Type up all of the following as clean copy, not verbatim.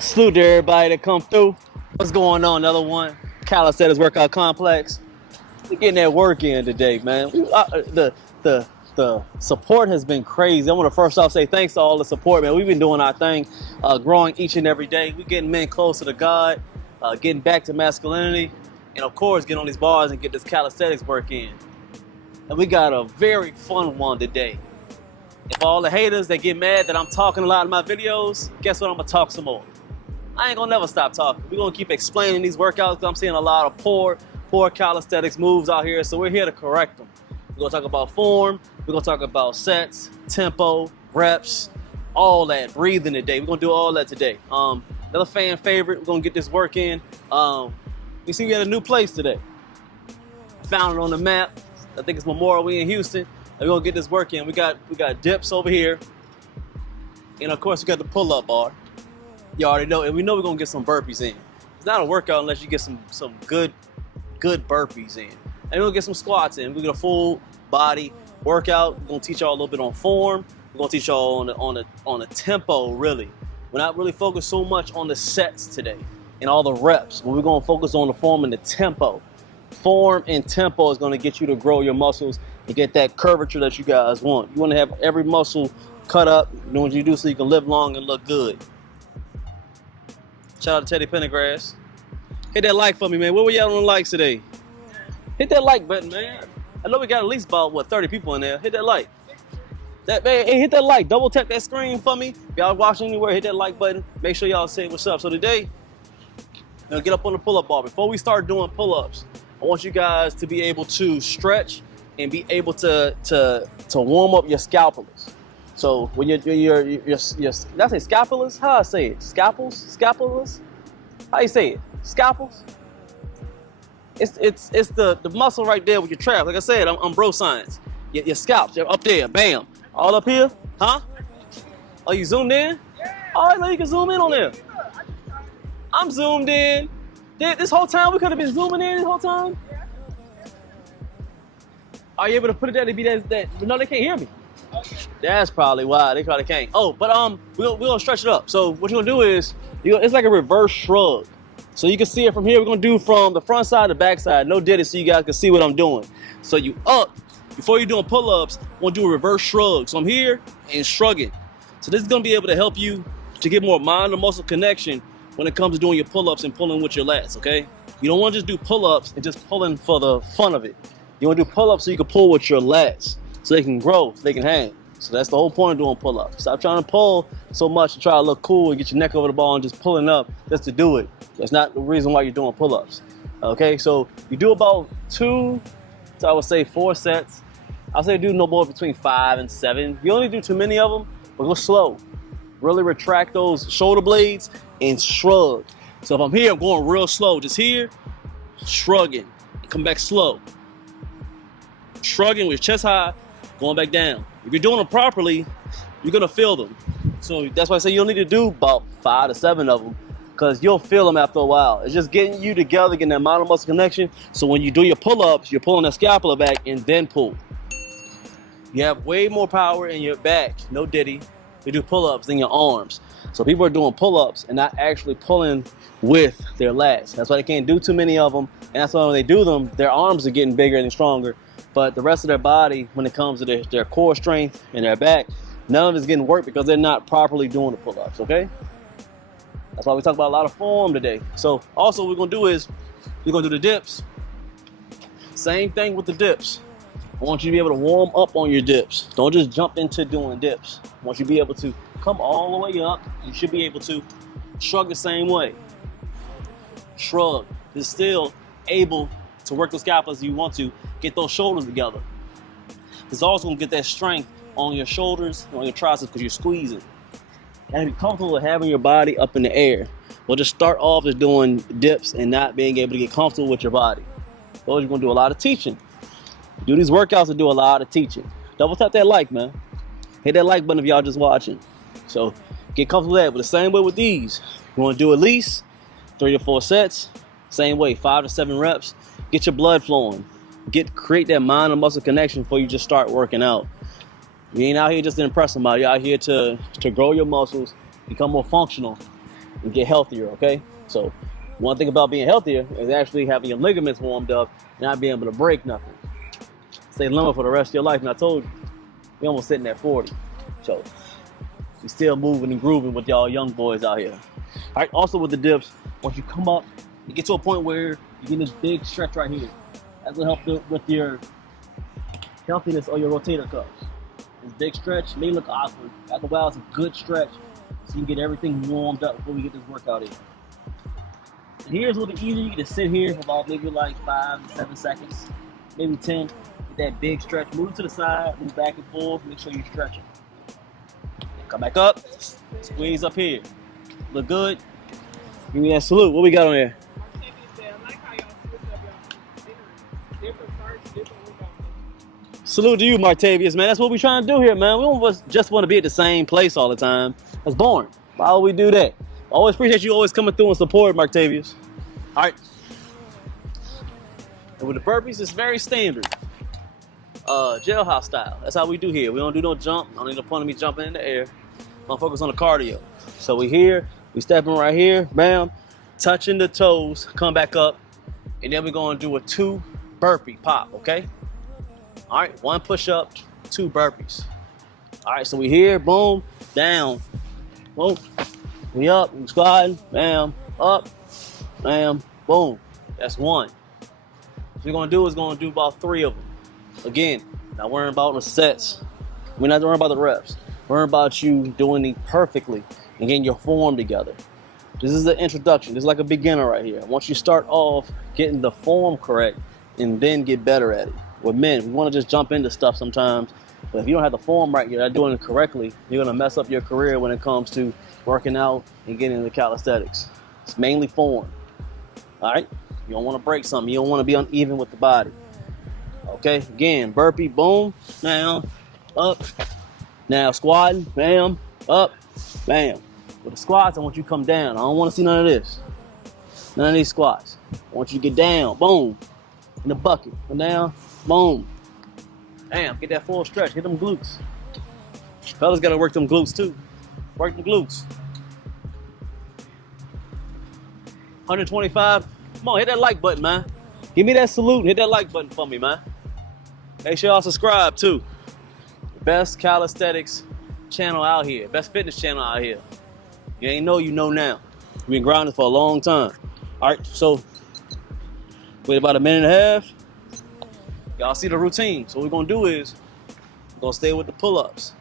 Salute to everybody that come through. What's going on? Another one. Calisthenics Workout Complex. We're getting that work in today, man. The support has been crazy. I want to first off say thanks to all the support, man. We've been doing our thing, growing each and every day. We're getting men closer to God, getting back to masculinity, and of course, getting on these bars and get this calisthenics work in. And we got a very fun one today. If all the haters that get mad that I'm talking a lot in my videos, guess what? I'm gonna talk some more. I ain't gonna never stop talking. We're gonna keep explaining these workouts because I'm seeing a lot of poor calisthenics moves out here, so we're here to correct them. We're gonna talk about form, we're gonna talk about sets, tempo, reps, all that, breathing today. We're gonna do all that today. Another fan favorite, we're gonna get this work in. You see we had a new place today. Found it on the map. I think it's Memorial, we in Houston. We're gonna get this work in. We got dips over here. And of course we got the pull-up bar. You already know, and we know we're gonna get some burpees in. It's not a workout unless you get some good burpees in. And we're gonna get some squats in. We get a full body workout. We're gonna teach y'all a little bit on form. We're gonna teach y'all on the tempo, really. We're not really focused so much on the sets today and all the reps, but we're gonna focus on the form and the tempo. Form and tempo is gonna get you to grow your muscles and get that curvature that you guys want. You wanna have every muscle cut up, doing what you do so you can live long and look good. Shout out to Teddy Pendergrass. Hit that like for me, man. Where we at on the likes today? Hit that like button, man. I know we got at least about, 30 people in there. Hit that like. Hey, hit that like. Double tap that screen for me. If y'all watching anywhere, hit that like button. Make sure y'all say what's up. So today, get up on the pull-up bar. Before we start doing pull-ups, I want you guys to be able to stretch and be able to warm up your scapulars. So when your did I say scapulars? How I say it? Scapulars? How you say it? Scalpels? It's the muscle right there with your traps. Like I said, I'm bro science. Your scalps, they're up there, bam. All up here, huh? Oh, you zoomed in? All right, now you can zoom in on there. I'm zoomed in. This whole time we could have been zooming in this whole time. Are you able to put it there to be that? No, they can't hear me. That's probably why they probably can't. Oh, but we're gonna stretch it up. So what you're gonna do is it's like a reverse shrug. So you can see it from here. We're gonna do from the front side to back side. No diddy, so you guys can see what I'm doing. So you up before you're doing pull-ups. We're gonna do a reverse shrug. So I'm here and shrugging. So this is gonna be able to help you to get more mind and muscle connection when it comes to doing your pull-ups and pulling with your lats. Okay? You don't want to just do pull-ups and just pulling for the fun of it. You want to do pull-ups so you can pull with your lats, so they can grow, so they can hang. So that's the whole point of doing pull-ups. Stop trying to pull so much to try to look cool and get your neck over the ball and just pulling up just to do it. That's not the reason why you're doing pull-ups. Okay, so you do about 2 to, I would say, 4 sets. I'll say do no more between 5 and 7. You only do too many of them, but go slow. Really retract those shoulder blades and shrug. So if I'm here, I'm going real slow. Just here, shrugging. Come back slow. Shrugging with your chest high, going back down. If you're doing them properly, you're gonna feel them. So that's why I say you don't need to do about 5 to 7 of them, because you'll feel them after a while. It's just getting you together, getting that mind muscle connection. So when you do your pull-ups, you're pulling that scapula back and then pull. You have way more power in your back, no diddy, to do pull-ups than your arms. So people are doing pull-ups and not actually pulling with their lats. That's why they can't do too many of them. And that's why when they do them, their arms are getting bigger and stronger. But the rest of their body, when it comes to their core strength and their back, none of it's getting work because they're not properly doing the pull-ups, okay? That's why we talk about a lot of form today. So also what we're gonna do is, we're gonna do the dips. Same thing with the dips. I want you to be able to warm up on your dips. Don't just jump into doing dips. I want you to be able to come all the way up. You should be able to shrug the same way. Shrug. You're still able to work those scapulars you want to, get those shoulders together. It's also gonna get that strength on your shoulders and on your triceps because you're squeezing. And be comfortable with having your body up in the air. We'll just start off as doing dips and not being able to get comfortable with your body. So you're gonna do a lot of teaching. Do these workouts and do a lot of teaching. Double tap that like, man. Hit that like button if y'all just watching. So get comfortable with that. But the same way with these, you wanna do at least 3 to 4 sets. Same way, 5 to 7 reps. Get your blood flowing. Create that mind and muscle connection before you just start working out. You ain't out here just to impress somebody. You're out here to grow your muscles, become more functional, and get healthier, okay? So one thing about being healthier is actually having your ligaments warmed up and not being able to break nothing. Stay limber for the rest of your life. And I told you, we almost sitting at 40. So we still moving and grooving with y'all young boys out here. All right, also with the dips, once you come up, you get to a point where you get this big stretch right here. That's gonna help with your healthiness or your rotator cuffs. This big stretch may look awkward. After a while, it's a good stretch so you can get everything warmed up before we get this workout in. And here's a little bit easier. You can just sit here for about maybe like 5 to 7 seconds, maybe 10. Get that big stretch. Move to the side, move back and forth. Make sure you're stretching. Come back up. Squeeze up here. Look good. Give me that salute. What we got on there? Salute to you, Martavius, man. That's what we're trying to do here, man. We don't just want to be at the same place all the time. That's boring. Why would we do that? I always appreciate you always coming through and support, Martavius. All right. And with the burpees, it's very standard. Jailhouse style. That's how we do here. We don't do no jump. I don't need no point of me jumping in the air. I'm focused on the cardio. So we here, we stepping right here, bam, touching the toes, come back up, and then we're gonna do a 2 burpee pop, okay? All right, 1 push-up, 2 burpees. All right, so we here, boom, down, boom. We up, we squatting, bam, up, bam, boom. That's 1. What we're gonna do is gonna do about 3 of them. Again, not worrying about the sets. We're not worrying about the reps. We're worrying about you doing it perfectly and getting your form together. This is the introduction. This is like a beginner right here. Once you start off getting the form correct and then get better at it. With men, we want to just jump into stuff sometimes, but if you don't have the form right, you're not doing it correctly, you're going to mess up your career when it comes to working out and getting into calisthenics. It's mainly form. All right? You don't want to break something. You don't want to be uneven with the body. Okay? Again, burpee, boom, down, up. Now squatting, bam, up, bam. With the squats, I want you to come down. I don't want to see none of this. None of these squats. I want you to get down, boom, in the bucket. Come down, boom. Bam, get that full stretch. Hit them glutes. Fellas got to work them glutes too. Work the glutes. 125. Come on, hit that like button, man. Give me that salute and hit that like button for me, man. Make sure y'all subscribe too. Best calisthenics channel out here. Best fitness channel out here. You ain't know, you know now. We've been grinding for a long time. All right, so wait about a minute and a half. Y'all see the routine. So what we're gonna do is we're gonna stay with the pull-ups.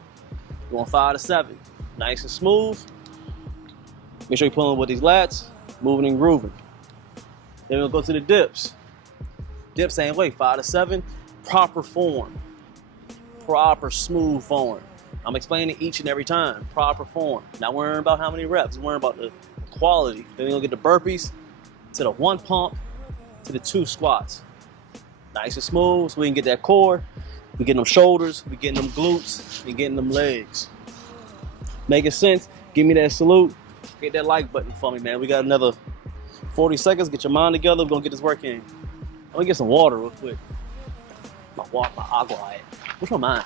We're going 5 to 7. Nice and smooth. Make sure you're pulling with these lats, moving and grooving. Then we'll go to the dips. Dips same way, 5 to 7. Proper form. Proper smooth form. I'm explaining it each and every time. Proper form. Not worrying about how many reps. Worrying about the quality. Then we're gonna get the burpees to the 1 pump to the 2 squats. Nice and smooth so we can get that core. We getting them shoulders. We getting them glutes. We getting them legs. Making sense? Give me that salute. Hit that like button for me, man. We got another 40 seconds. Get your mind together. We're gonna get this work in. Let me get some water real quick. My water, my agua. Which one mine?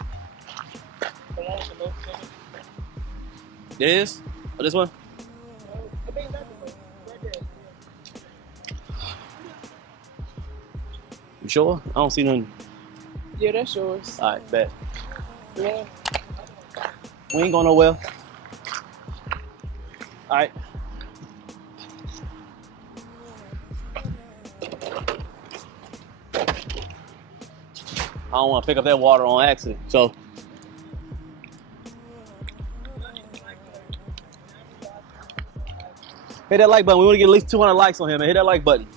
It is? Oh, this one? You sure? I don't see nothing. Yeah, that's yours. All right, bet. Yeah. We ain't going nowhere. All right. I don't want to pick up that water on accident, so. Hit that like button. We want to get at least 200 likes on here, man. Hit that like button.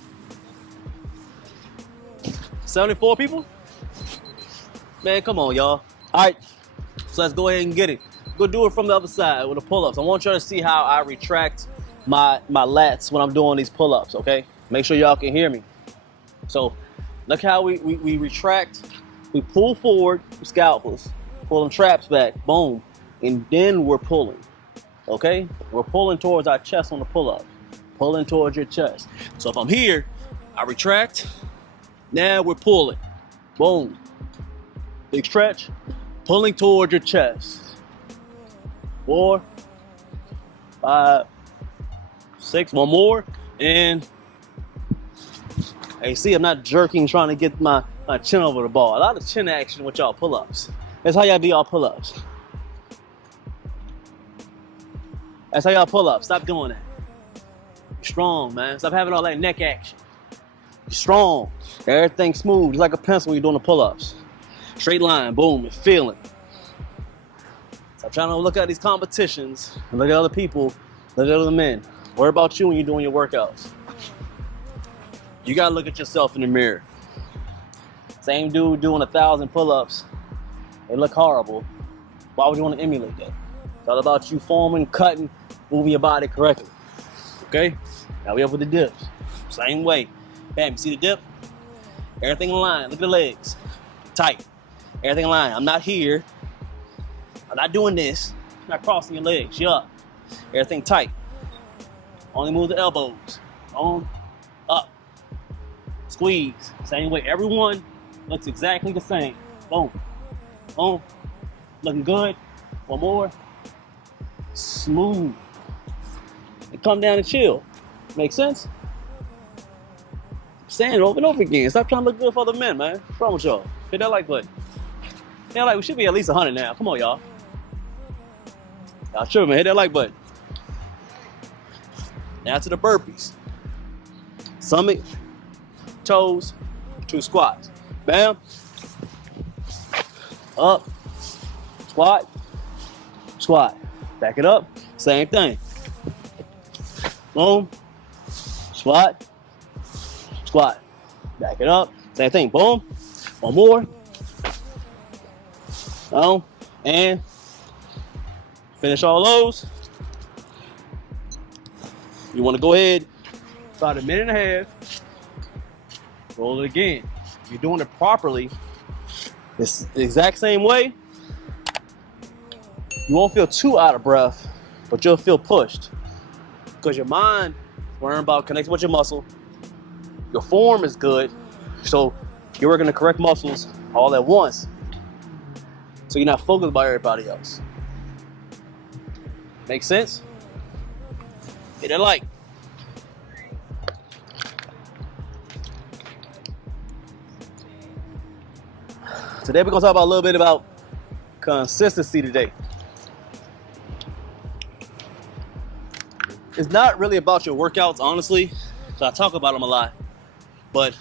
74 people? Man, come on, y'all. All right, so let's go ahead and get it. Go do it from the other side with the pull-ups. I want y'all to see how I retract my lats when I'm doing these pull-ups, okay? Make sure y'all can hear me. So look how we retract. We pull forward, scalpels, pull them traps back, boom, and then we're pulling, okay? We're pulling towards our chest on the pull-up, pulling towards your chest. So if I'm here, I retract, now we're pulling, boom. Big stretch, pulling towards your chest. 4, 5, 6, one more, and hey, see, I'm not jerking trying to get my chin over the ball. A lot of chin action with y'all pull-ups. That's how y'all do y'all pull-ups. That's how y'all pull up. Stop doing that. You're strong, man. Stop having all that neck action. You're strong. Everything smooth, just like a pencil when you're doing the pull-ups. Straight line, boom, and feeling. Stop trying to look at these competitions and look at other people, look at other men. Worry about you when you're doing your workouts. You gotta look at yourself in the mirror. Same dude doing 1,000 pull-ups. They look horrible. Why would you want to emulate that? It's all about you forming, cutting, moving your body correctly. Okay? Now we up with the dips. Same way. Bam, you see the dip? Everything in line. Look at the legs. Tight. Everything in line. I'm not here. I'm not doing this. I'm not crossing your legs. You're up. Everything tight. Only move the elbows. On, up. Squeeze. Same way. Everyone looks exactly the same. Boom. Boom. Looking good. One more. Smooth. And come down and chill. Make sense? Saying it over and over again. Stop trying to look good for other men, man. What's wrong with y'all? Hit that like button. Yeah, like we should be at least 100 now. Come on, y'all. Y'all sure, man. Hit that like button. Now to the burpees. Stomach, toes, 2 squats. Bam. Up. Squat. Squat. Back it up. Same thing. Boom. Squat. Squat. Back it up. Same thing. Boom. One more. Boom. And finish all those. You want to go ahead, about 1.5 minutes. Roll it again. If you're doing it properly, it's the exact same way. You won't feel too out of breath, but you'll feel pushed. Because your mind is worrying about connecting with your muscle. Your form is good. So you're working the correct muscles all at once. So you're not focused by everybody else. Make sense? Hit it like. Today we're going to talk about a little bit about consistency today. It's not really about your workouts, honestly. So I talk about them a lot. But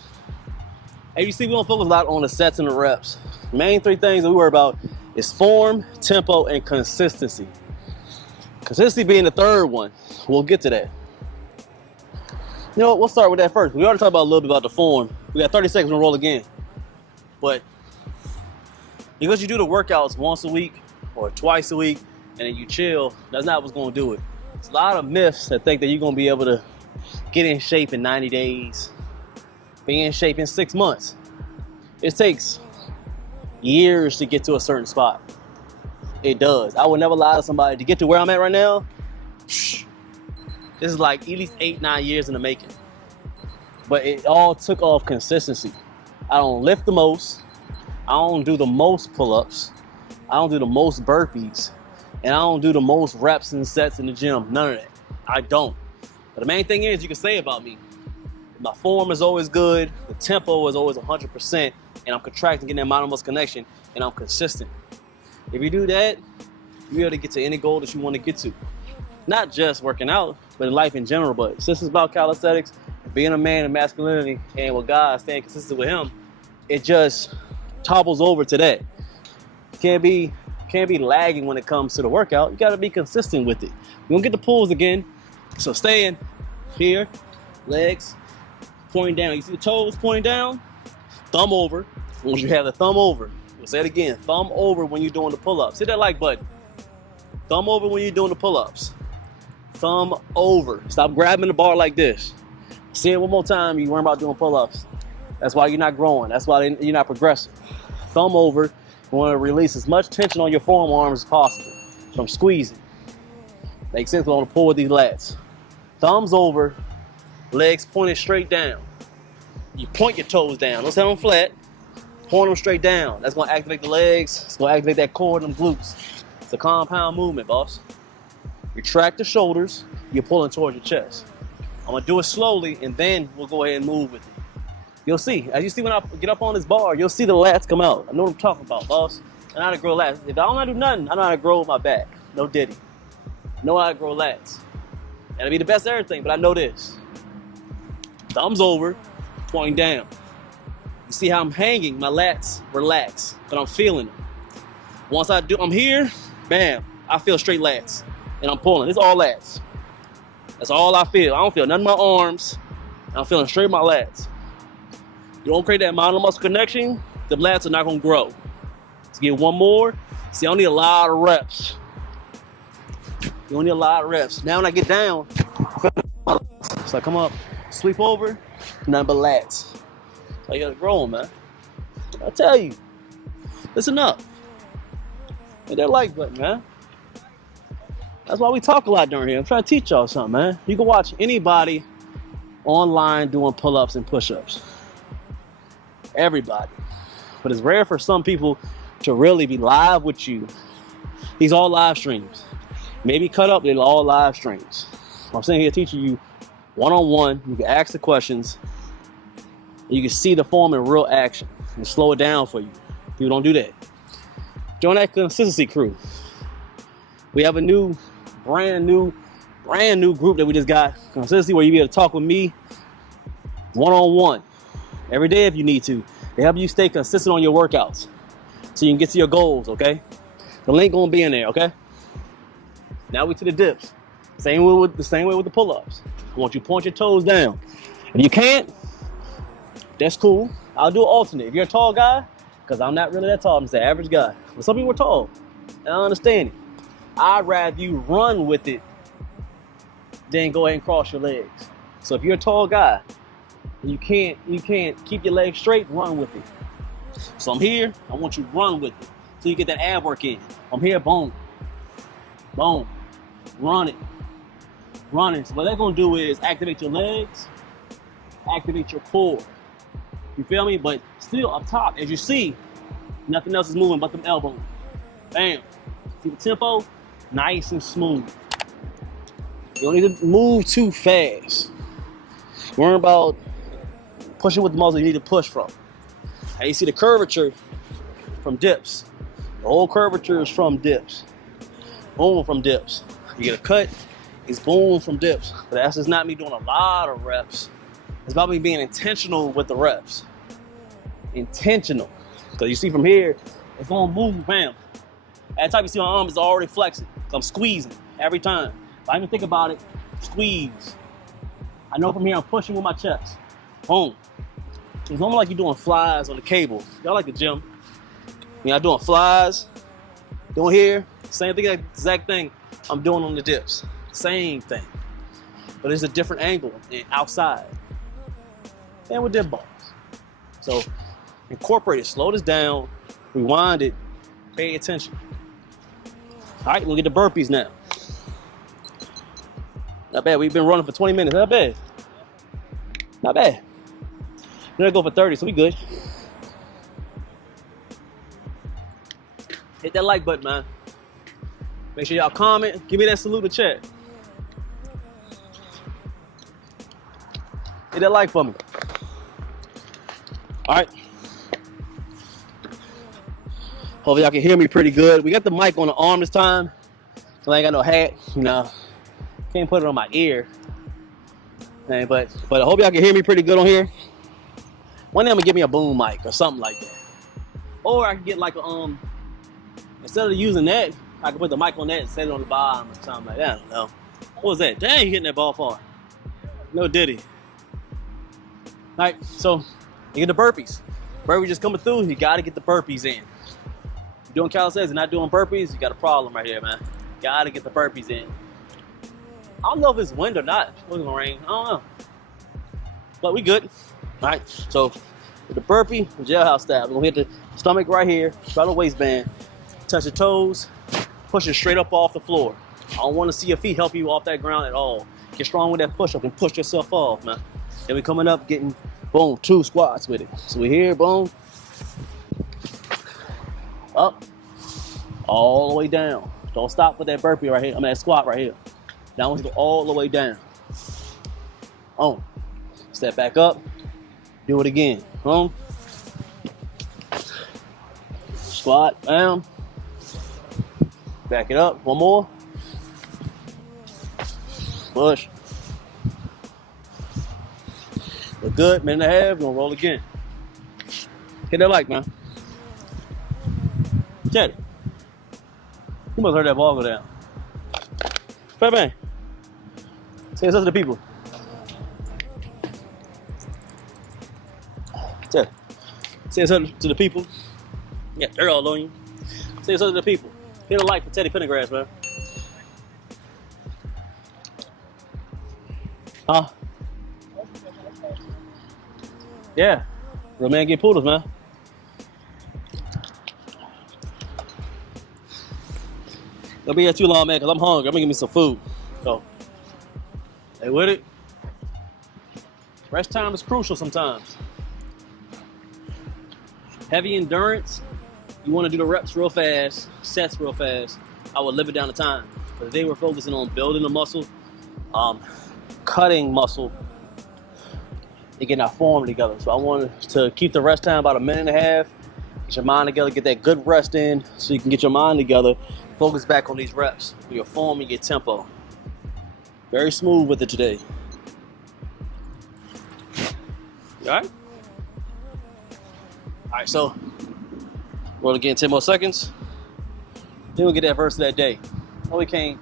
as you see, we don't focus a lot on the sets and the reps. The main 3 things that we worry about is form, tempo, and consistency. Consistency being the 3rd one. We'll get to that. You know what? We'll start with that first. We already talked about a little bit about the form. We got 30 seconds to roll again. But because you do the workouts once a week or twice a week and then you chill, that's not what's going to do it. There's a lot of myths that think that you're going to be able to get in shape in 90 days, be in shape in 6 months. It takes years to get to a certain spot. It does. I would never lie to somebody. To get to where I'm at right now, this is like at least 8-9 years in the making. But it all took off consistency. I don't lift the most. I don't do the most pull-ups. I don't do the most burpees. And I don't do the most reps and sets in the gym. None of that. I don't. But the main thing is, you can say about me, my form is always good, the tempo is always 100%, and I'm contracting, getting that mind-muscle connection, and I'm consistent. If you do that, you'll be able to get to any goal that you want to get to. Not just working out, but in life in general. But since it's about calisthenics, being a man and masculinity, and with God, staying consistent with Him, it just topples over to that. You can't be lagging when it comes to the workout. You got to be consistent with it. We're going to get the pulls again. So stay in here, legs pointing down. You see the toes pointing down? Thumb over. Once you have the thumb over, we'll say it again. Thumb over when you're doing the pull-ups. Hit that like button. Thumb over when you're doing the pull-ups. Thumb over. Stop grabbing the bar like this. Say it one more time. You worry about doing pull-ups. That's why you're not growing. That's why you're not progressing. Thumb over. You want to release as much tension on your forearms as possible from squeezing. Makes sense. We want to pull with these lats. Thumbs over. Legs pointed straight down. You point your toes down. Don't set them flat. Point them straight down. That's going to activate the legs. It's going to activate that core and them glutes. It's a compound movement, boss. Retract the shoulders. You're pulling towards your chest. I'm gonna do it slowly, and then we'll go ahead and move with it. You'll see. As you see when I get up on this bar, you'll see the lats come out. I know what I'm talking about, boss. I know how to grow lats. If I don't know how to do nothing, I know how to grow my back. No diddy. I know how to grow lats. That'll be the best of everything, but I know this. Thumbs over, pointing down. You see how I'm hanging, my lats relax, but I'm feeling them. Once I do, I'm here, bam, I feel straight lats. And I'm pulling, it's all lats. That's all I feel. I don't feel none of my arms. I'm feeling straight my lats. You don't create that mind-muscle connection, the lats are not gonna grow. Let's get one more. See, I don't need a lot of reps. You don't need a lot of reps. Now when I get down, so I come up, sweep over, nothing but lats. So you gotta grow them, man. I tell you, listen up. Hit that like button, man. That's why we talk a lot during here. I'm trying to teach y'all something, man. You can watch anybody online doing pull-ups and push-ups. Everybody. But it's rare for some people to really be live with you. These all live streams. Maybe cut up, they're all live streams. I'm sitting here teaching you one-on-one. You can ask the questions. You can see the form in real action and slow it down for you. People don't do that. Join that consistency crew. We have a brand new group that we just got. Consistency, where you be able to talk with me one-on-one every day if you need to. They help you stay consistent on your workouts so you can get to your goals, okay? The link gonna be in there, okay? Now we to the dips. Same way with the pull-ups. I want you to point your toes down. If you can't, that's cool. I'll do an alternate. If you're a tall guy, because I'm not really that tall, I'm just an average guy. But some people are tall, and I understand it. I'd rather you run with it than go ahead and cross your legs. So if you're a tall guy, and you can't keep your legs straight, run with it. So I'm here, I want you to run with it so you get that ab work in. I'm here, boom, boom, run it. So what they're gonna do is activate your legs, activate your core. You feel me? But still up top, as you see, nothing else is moving but them elbows. Bam. See the tempo? Nice and smooth. You don't need to move too fast. Worry about pushing with the muscle you need to push from. And you see the curvature from dips. The whole curvature is from dips. Boom from dips. You get a cut, it's boom from dips. But that's just not me doing a lot of reps. It's about me being intentional with the reps. Intentional. Because you see from here, it's gonna move, bam. At the time you see my arm is already flexing. So I'm squeezing every time. If I even think about it, squeeze. I know from here I'm pushing with my chest. Boom. It's almost like you're doing flies on the cable. Y'all like the gym. When y'all doing flies, doing here, same thing, exact thing I'm doing on the dips. Same thing. But it's a different angle and outside. And with dip balls. So incorporate it, slow this down, rewind it, pay attention. All right, we'll get the burpees now. Not bad, we've been running for 20 minutes, not bad. Not bad. We're gonna go for 30, so we good. Hit that like button, man. Make sure y'all comment, give me that salute to chat. Hit that like for me. All right. Hopefully y'all can hear me pretty good. We got the mic on the arm this time, so I ain't got no hat, you know. Can't put it on my ear. Man, but I hope y'all can hear me pretty good on here. One day I'm gonna give me a boom mic or something like that. Or I can get like a instead of using that, I can put the mic on that and set it on the bottom or something like that. I don't know. What was that? Dang, you hitting that ball far. No diddy. Alright, so you get the burpees. Burpees just coming through, you gotta get the burpees in. You're doing calisthenics and not doing burpees, you got a problem right here, man. Gotta get the burpees in. I don't know if it's wind or not. It's gonna rain. I don't know. But we good. Alright, so with the burpee, jailhouse style, we're gonna hit the stomach right here, try the waistband, touch your toes, push it straight up off the floor. I don't wanna see your feet help you off that ground at all. Get strong with that push up and push yourself off, man. Then we coming up, getting, boom, 2 squats with it. So we're here, boom, up, all the way down. Don't stop with that burpee right here, that squat right here. Now I want you to go all the way down. On. Step back up. Do it again. On. Squat. Down. Back it up. One more. Push. Look good. Minute and a half. Gonna roll again. Hit that like, man. Check it. You must heard that ball go down. Bang, bang. Say what's up to the people. Check. Say what's up to the people. Yeah, they're all on you. Say what's up to the people. Hit a like for Teddy Pendergrass, man. Huh? Yeah. Real man get poodles, man. Don't be here too long, man, because I'm hungry. I'm gonna give me some food. So, hey, with it. Rest time is crucial sometimes. Heavy endurance, you want to do the reps real fast, sets real fast. I would limit down the time. But today we're focusing on building the muscle, cutting muscle, and getting our form together. So I wanted to keep the rest time about a minute and a half, get your mind together, get that good rest in so you can get your mind together, focus back on these reps, your form and your tempo. Very smooth with it today. You all right? All right, so roll again 10 more seconds. Then we'll get that verse of that day. No, we can't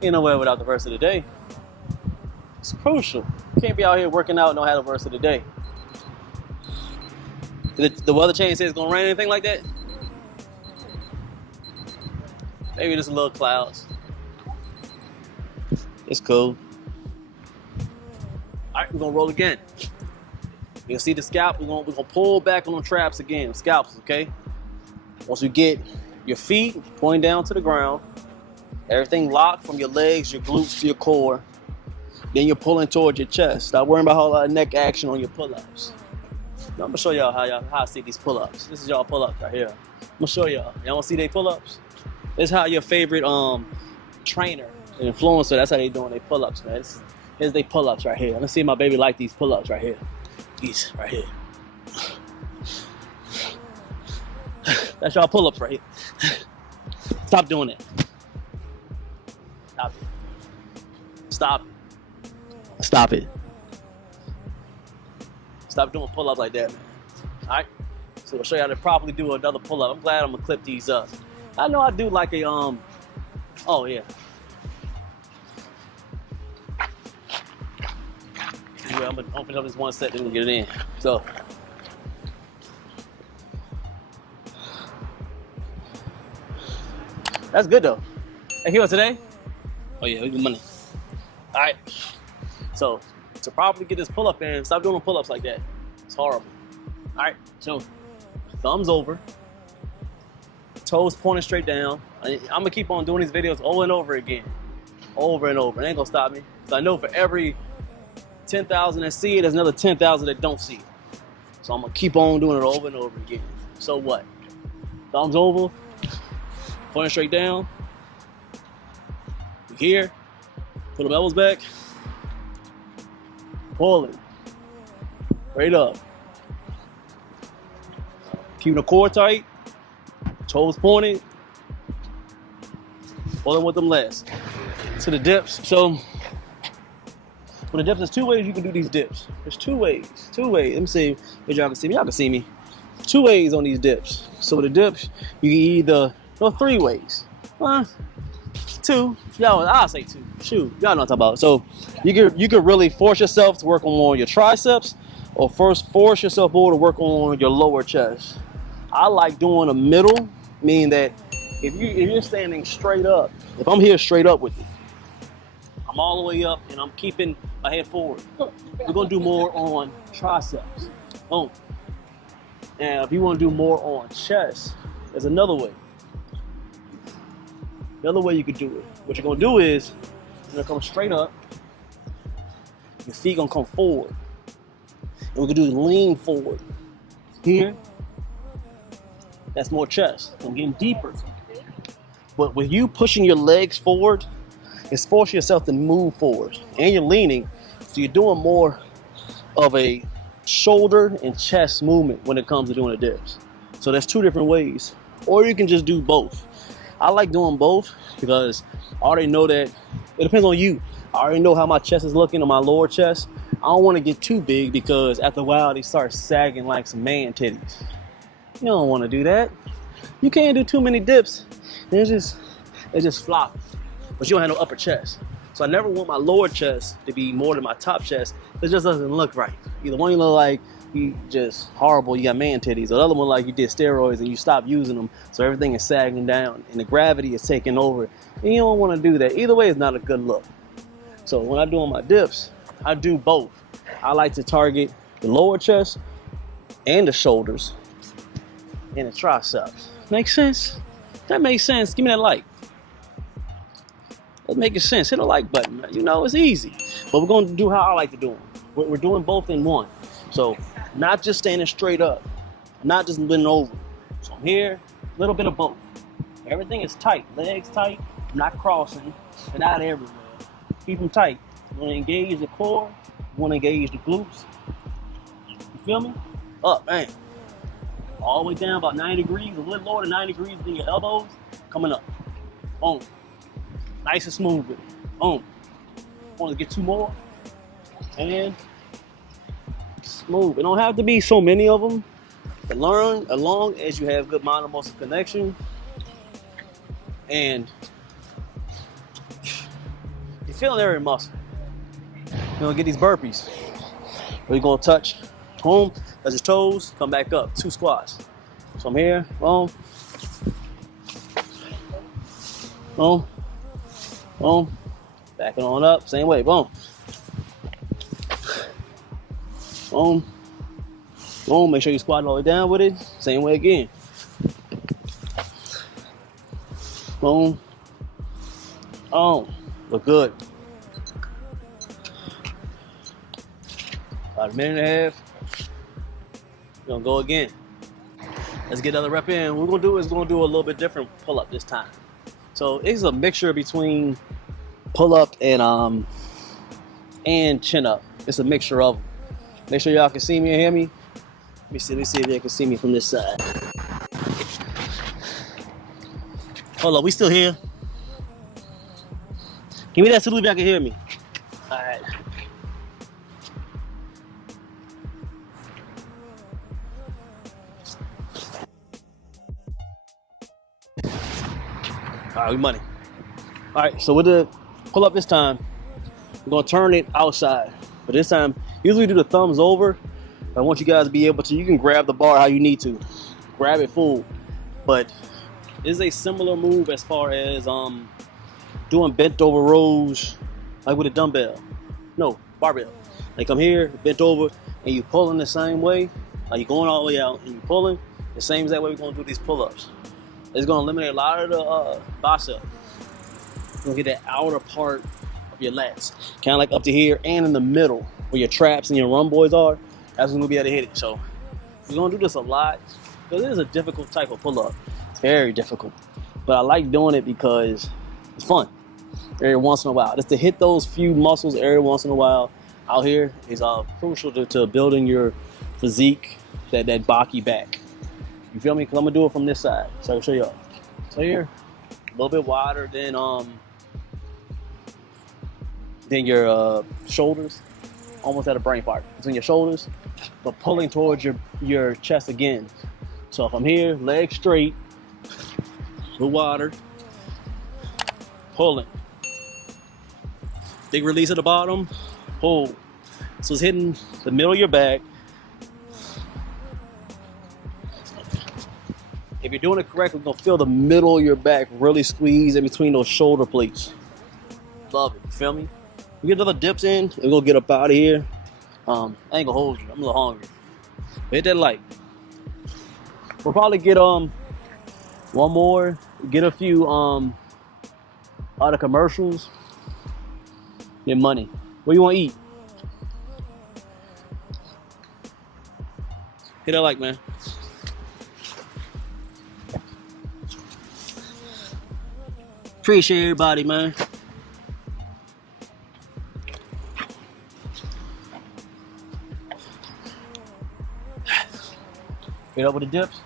get nowhere without the verse of the day. It's crucial. You can't be out here working out and don't have the verse of the day. The weather change says it's gonna rain, anything like that? Maybe just a little clouds. It's cool. All right, we're gonna roll again. You can see the scalp. We're gonna pull back on the traps again, scalps, okay? Once you get your feet pointing down to the ground, everything locked from your legs, your glutes to your core, then you're pulling towards your chest. Stop worrying about a whole lot of neck action on your pull-ups. Now, I'm gonna show y'all how I see these pull-ups. This is y'all pull-ups right here. I'm gonna show y'all. Y'all wanna see they pull-ups? This is how your favorite trainer, an influencer, that's how they doing their pull-ups, man. Here's they pull-ups right here. Let's see if my baby like these pull-ups right here. These right here. That's y'all pull-ups right here. Stop doing it. Stop it. Stop it. Stop it. Stop doing pull-ups like that, man. All right? So we'll show you how to properly do another pull-up. I'm glad I'm gonna clip these up. I know I do like a, oh yeah. Anyway, I'm gonna open up this one set, then we'll get it in. So. That's good though. Hey, here today? Oh yeah, we get money. All right. So, to properly get this pull-up in, stop doing pull-ups like that. It's horrible. All right, so thumbs over, toes pointing straight down. I'm gonna keep on doing these videos over and over again, over and over. It ain't gonna stop me. So I know for every 10,000 that see it, there's another 10,000 that don't see it. So I'm gonna keep on doing it over and over again. So what? Thumbs over, pointing straight down. Here, put the elbows back. Pull it. Straight up. Keeping the core tight. Toes pointed. Pulling with them legs. To the dips. So, for the dips, there's two ways you can do these dips. There's two ways. Two ways. Let me see if y'all can see me. Y'all can see me. Two ways on these dips. So the dips, you can either, no, three ways. Two. Y'all, I'll say two. Shoot, y'all know what I'm talking about. So you can really force yourself to work on more your triceps, or first force yourself more to work on your lower chest. I like doing a middle, meaning that if you're standing straight up, if I'm here straight up with you, I'm all the way up and I'm keeping my head forward. We're gonna do more on triceps. Boom. And if you want to do more on chest, there's another way. Another way you could do it. What you're gonna do is you're gonna come straight up. Your feet gonna come forward. And we're gonna do lean forward. Here, that's more chest. I'm getting deeper. But with you pushing your legs forward, it's forcing yourself to move forward. And you're leaning, So you're doing more of a shoulder and chest movement when it comes to doing the dips. So there's two different ways. Or you can just do both. I like doing both because I already know that it depends on you. I already know how my chest is looking on my lower chest. I don't want to get too big because after a while they start sagging like some man titties. You don't want to do that. You can't do too many dips. It's just flop. But you don't have no upper chest. So I never want my lower chest to be more than my top chest. It just doesn't look right. Either one you look like you just horrible, you got man titties. Or the other one like you did steroids and you stopped using them. So everything is sagging down and the gravity is taking over. And you don't want to do that. Either way, it's not a good look. So when I'm doing my dips, I do both. I like to target the lower chest and the shoulders and the triceps. Make sense? That makes sense. Give me that like. Let's make it sense. Hit a like button, man. You know, it's easy. But we're going to do how I like to do them. We're doing both in one. So not just standing straight up, not just bending over. So I'm here, a little bit of both. Everything is tight. Legs tight, not crossing, and not everywhere. Keep them tight. You want to engage the core. You want to engage the glutes. You feel me? Up, man. All the way down about 90 degrees, a little lower than 90 degrees in your elbows. Coming up. Boom. Nice and smooth with it. Boom. Want to get two more. And smooth. It don't have to be so many of them. But learn as long as you have good mind muscle connection. And you're feeling every muscle. You're gonna get these burpees. We're gonna touch home, touch your toes, come back up. 2 squats. So I'm here, boom. Boom. Boom. Backing on up, same way, boom. Boom. Boom. Make sure you squat all the way down with it. Same way again. Boom. Oh, look good. About a minute and a half. We're gonna go again. Let's get another rep in. What we're gonna do is a little bit different pull-up this time. So it's a mixture between pull-up and chin up. It's a mixture of them. Make sure y'all can see me and hear me. Let me see if you can see me from this side. Hold up, we still here. Give me that so y'all can hear me. All right. All right, we money. All right, so with the pull up this time, we're gonna turn it outside. But this time, usually do the thumbs over. I want you guys to be able to, you can grab the bar how you need to. Grab it full. But it's a similar move as far as doing bent over rows, like with a dumbbell. No, barbell. Like I'm here, bent over, and you pulling the same way. Like you're going all the way out and you're pulling. The same as that way we're gonna do these pull-ups. It's gonna eliminate a lot of the bicep. You're gonna get that outer part of your lats. Kind of like up to here and in the middle where your traps and your rhomboids are. That's when we'll be able to hit it. So we're gonna do this a lot because it is a difficult type of pull-up. It's very difficult. But I like doing it because it's fun. Every once in a while. Just to hit those few muscles every once in a while out here is crucial to building your physique, that Baki back. You feel me? Because I'm going to do it from this side. So I'll show y'all. So here, a little bit wider than your shoulders. Almost at a brain fart. Between your shoulders, but pulling towards your chest again. So if I'm here, legs straight, a little wider, pulling. Big release at the bottom, hold. So it's hitting the middle of your back. If you're doing it correctly, you're gonna feel the middle of your back really squeeze in between those shoulder plates. Love it, you feel me? We get another dips in, we're gonna get up out of here. I ain't gonna hold you, I'm a little hungry. But hit that light. We'll probably get one more, get a few other commercials. Get money. What do you want to eat? Hit that like, man. Appreciate everybody, man. Get up with the dips.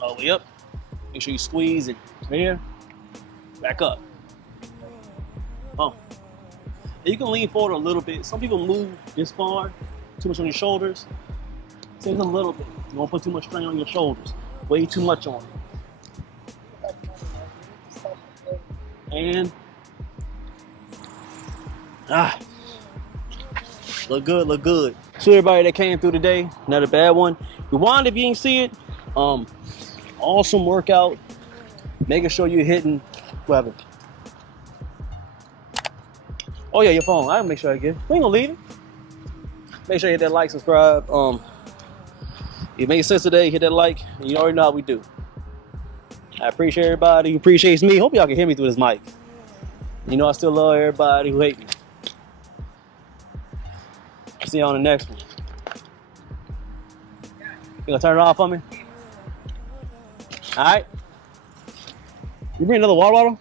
All the way up. Make sure you squeeze it. Right here. Back up. You can lean forward a little bit. Some people move this far, too much on your shoulders. Take a little bit. You won't put too much strain on your shoulders. Way too much on it. And look good, look good. So everybody that came through today, not a bad one. Rewind if you didn't see it. Awesome workout. Making sure you're hitting whatever. Oh yeah, your phone. I'll make sure I get it. We ain't gonna leave it. Make sure you hit that like, subscribe. It made sense today, hit that like. You already know how we do. I appreciate everybody who appreciates me. Hope y'all can hear me through this mic. You know I still love everybody who hate me. See you on the next one. You gonna turn it off for me? Alright. You bring another water bottle?